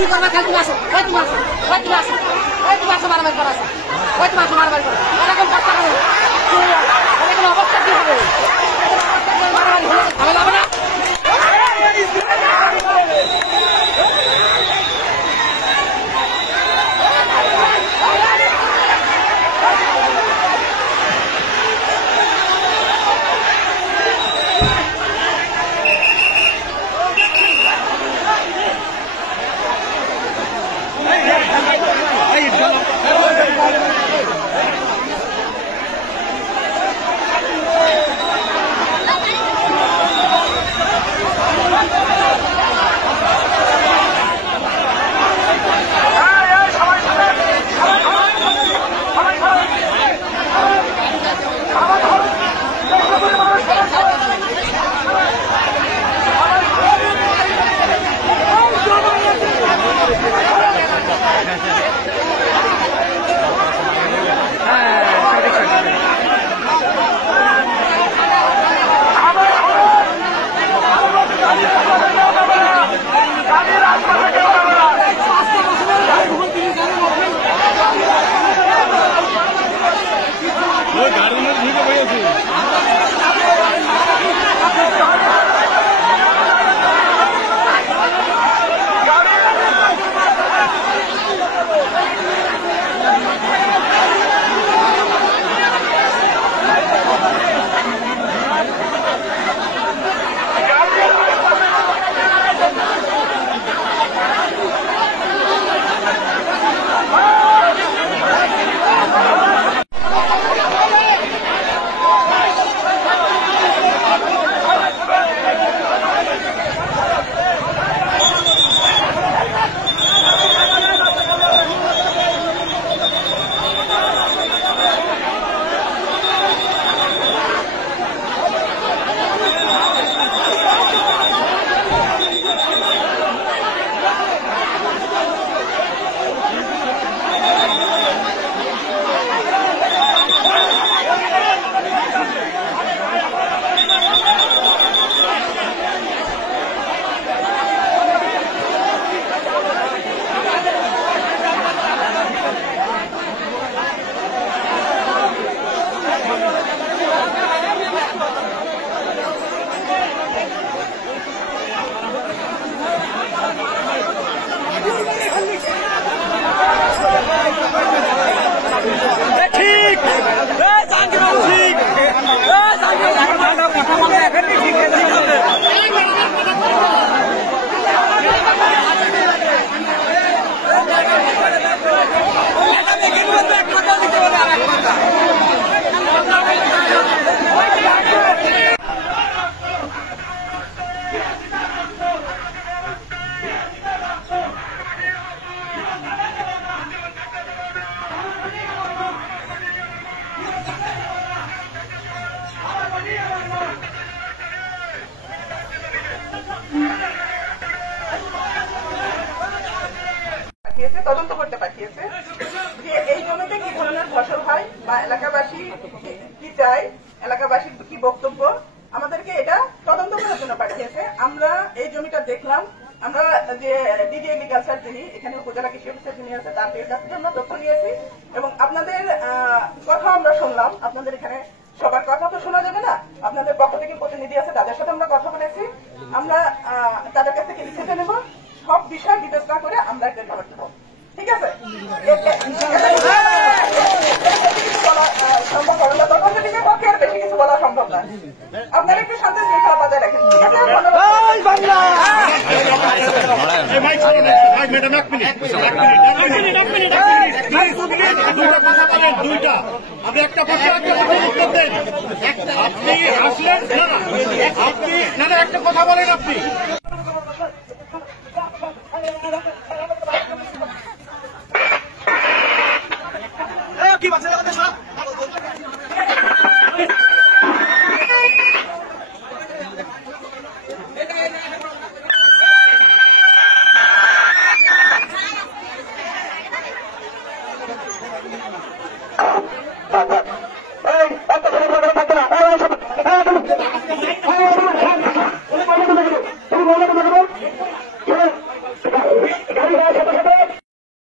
কি করবে খালি তুমি আসো, ওই তুমি আসো, ওই তুমি আসো, ওই তুমি আসো, মারামারি করো, ওই তুমি আসো, মারামারি করো, এরকম করতে হবে, এরকম অবস্থা কি হবে? মারামারি হলে ঝামেলা হবে না? তদন্ত করতে পাঠিয়েছে যে এই জমিতে কি ধরনের ফসল হয় বা এলাকাবাসী কি চায়, এলাকাবাসীর কি বক্তব্য, আমাদেরকে এটা তদন্ত করার জন্য পাঠিয়েছে। আমরা এই জমিটা দেখলাম, আমরা যে ডিডি এগ্রিকালচার যিনি এখানে উপজেলা কৃষি অফিসার যিনি আছে তার কাছ থেকে আমরা তথ্য নিয়েছি এবং আপনাদের কথা আমরা শুনলাম। আপনাদের এখানে সবার কথা তো শোনা যাবে না, আপনাদের পক্ষ থেকে প্রতিনিধি আছে তাদের সাথে আমরা কথা বলেছি। আমরা তাদের কাছ থেকে লিখিত নেব, সব বিষয় বিবেচনা করে আমরা একটা রিপোর্ট দেবো। ঠিক আছে, সম্ভব হবে না, তখন যদি পক্ষে আর বেশি কিছু বলা সম্ভব না। আপনারা একটু শান্তি শৃঙ্খলা বজায় রাখেন। ঠিক আছে, আপনি একটা প্রশ্ন উত্তর দেন। আপনি আসলেন না, আপনি না একটা কথা বলেন আপনি।